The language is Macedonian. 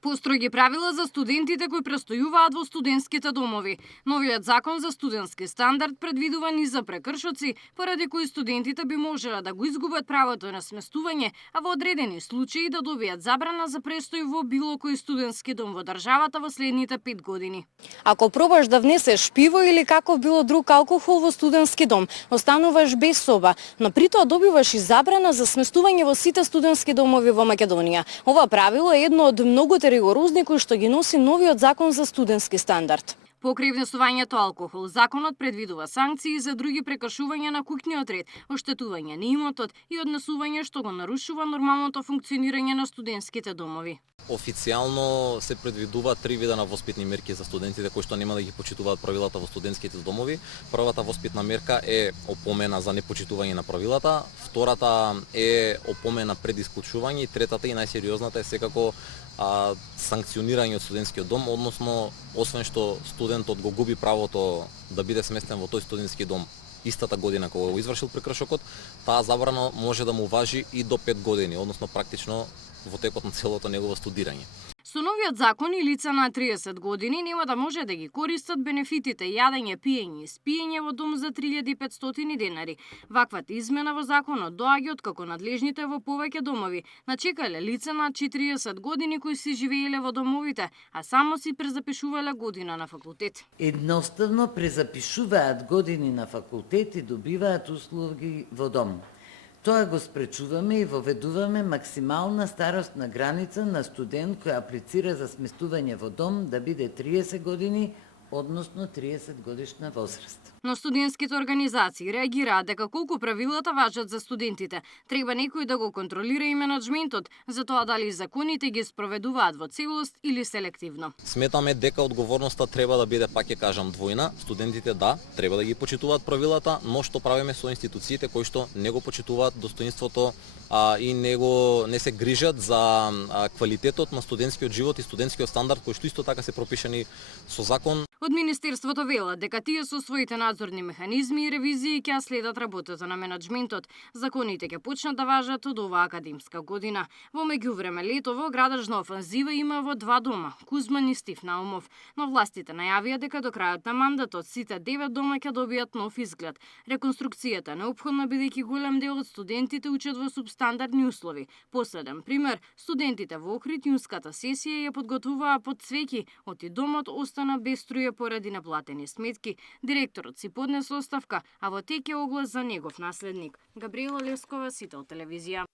Построги правила за студентите кои престојуваат во студентските домови. Новиот закон за студентски стандард предвидува низ за прекршоци, поради кои студентите би можеле да го изгубат правото на сместување, а во одредени случаи да добијат забрана за престој во било кој студентски дом во државата во следните 5 години. Ако пробаш да внесеш пиво или каков било друг алкохол во студентски дом, остануваш без соба, но при тоа добиваш и забрана за сместување во сите студентски домови во Македонија. Ова правило е едно од многуте ригорозни кои што ги носи новиот закон за студентски стандард. Покрај внесувањето алкохол, законот предвидува санкции за други прекршувања на куќниот ред, оштетување на имотот и однесување што го нарушува нормалното функционирање на студентските домови. Официјално се предвидува 3 вида на воспитни мерки за студентите кои што нема да ги почитуваат правилата во студентските домови. Првата воспитна мерка е опомена за непочитување на правилата, втората е опомена пред исклучување и третата и најсериозната е секако санкционирање од студентскиот дом, односно освен што студентот го губи правото да биде сместен во тој студентски дом истата година кога го извршил прекршокот, таа забрана може да му важи и до 5 години, односно практично во текот на целото негово студирање. Со новиот закон и лица на 30 години нема да може да ги користат бенефитите јадење, пиење и спиење во дом за 3500 денари. Ваквата измена во законот доаѓа откако надлежните во повеќе домови начекале лица на 40 години кои си живееле во домовите, а само си презапишувале година на факултет. Едноставно презапишуваат години на факултет и добиваат услуги во дом. Тоа го спречуваме и воведуваме максимална старосна граница на студент кој аплицира за сместување во дом да биде 30 години, односно 30 годишна возраст. Но студентските организации реагираат дека колку правилата важат за студентите, треба некој да го контролира и менаџментот за тоа дали законите ги спроведуваат во целост или селективно. Сметаме дека одговорноста треба да биде, пак ќе кажам, двојна. Студентите треба да ги почитуваат правилата, но што правиме со институциите кои што не го почитуваат достоинството и не се грижат за квалитетот на студентскиот живот и студентскиот стандард кои што исто така се пропишани со закон. Од Министерството велат дека тие со своите надзорни механизми и ревизии ќе следат работата на менаџментот. Законите ќе почнат да важат од оваа академска година. Во меѓувреме летово градежна офанзива има во 2 дома, Кузман и Стив Наумов, но властите најавија дека до крајот на мандатот сите 9 дома ќе добијат нов изглед. Реконструкцијата е неопходна бидејќи голем дел од студентите учат во субстандардни услови. Последен пример, студентите во Охрид јунската сесија ја подготвуваа под цвеќи, оти домот остана без струја поради наплатени сметки. Директорот си поднесе оставка, а во тек е оглас за негов наследник. Габриела Лескова, Сител телевизија.